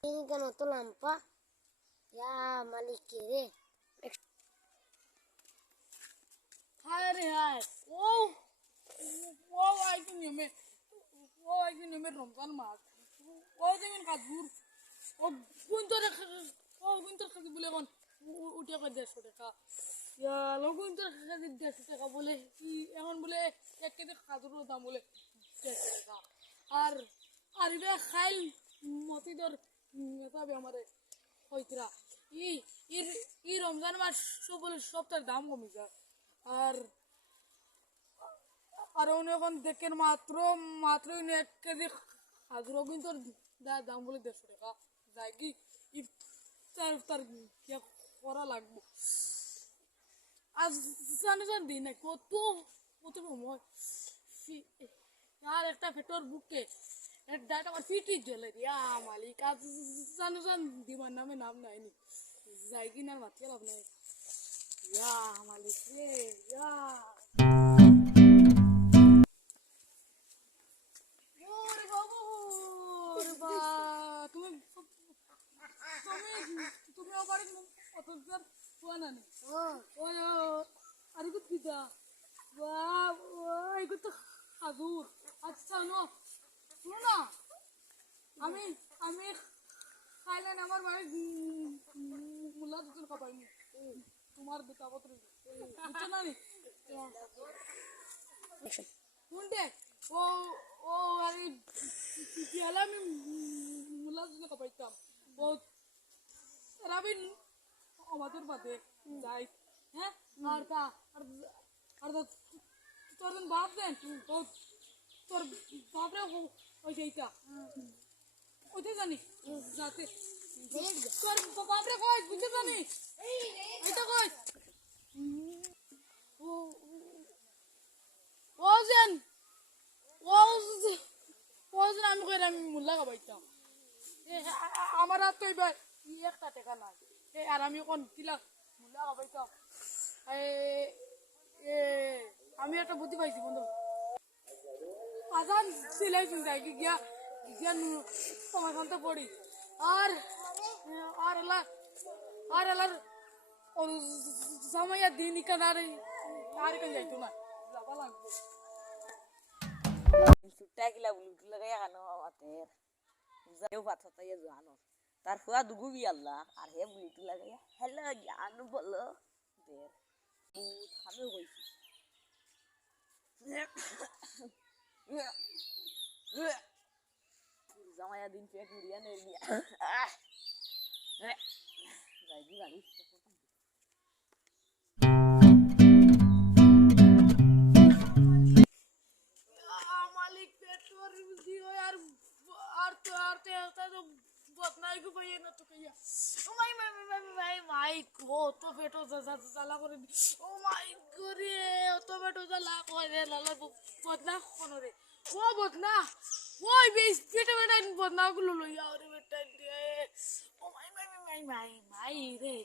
Ini kan waktu lampa. Ya malik kiri. Hai re hai. Aiki nyame Ramadan mas. Dengan kazur. Guntur kazi bole kon. Utia ka 150 টাকা। Ya lo guntur kazi 150 টাকা বলে এখন বলে 1 KG খাজুরের দাম বলে 150 টাকা। আর ইবে খাইল মতিদর মেসাবে আমারে হইতরা। ই রমজান মাস সবটার দাম কমে যায়। আর উনি এখন দেখেন মাত্র 1 কেজি খাজুর কিন্তু দাম বলে 150 টাকা যায় কি ইফতার কি করা লাগবে আজ জানি দিন কত সময় আর একটা পেট্রোল বুকে ডাট আমার ফিটি জ্বলে রিয়া মালিক আজ জানি দিবার নামে নাম নাইনি যাই কিনার মাতিয়ে লাভ নাই ইয়া মালিক রে ইয়া তুমি আবার অতজন পোয়া না নি ওই আর কি দিদা ওই তো খাজুর আচ্ছা নো শুনো না আমি খাইলেন আমার বাড়ি মুলা দুজন খাবাইনি তোমার বেটা পত্র বুঝছো না নি শুনতে ও আরে কি হলো আমি মুলা দুজন খাবাইতাম ও রাবিন আমাদের বাদে যাই হ্যাঁ আর তোর বাপ দেন তোর বাপরে ওই সেইটা ওইটা জানি যাতে তোর বাপরে কই বুঝতে জানি এইটা কই ও যেন আমি কই আমি মুল্লা খাবাইতাম আমার আর তো এবার 1 টাকা নাই আর আমি কোন কিলা মুলা খাবাইতাম আমি একটা বুদ্ধি পাইছি বন্ধু আজান সিলাই যাই গিয়া তোমার শান্ত পড়ি আর এলার জামাইয়া দিন ইকান আর ইকান যাইতো না যাবা লাগবে সুট্টা কিলা বুলুট লাগাই কানো আমাদের যাও পাথর তাইয়া জানো তার ফুয়া দুগু বি আল্লাহ আর হে বুলুট লাগাই হ্যালো জানো বলো দের বহুত খাবে কইছি জামাইয়া দিন পেট মুড়িয়া নে দিয়া যাই দি বাড়ি মালিক পেট্রোল দিও আর তো বদনাই গো ভাই না তো কইয়া ও মাই গো তো পেট্রোল জ্বালা করে ও মাই গরে তো পেট্রোল জ্বালা করে লালা বদনা কোন রে ও বদনা ওই বেশ পেটে বদনা গুলো লইয়া ওরে বেটা দিয়ে ও মাই রে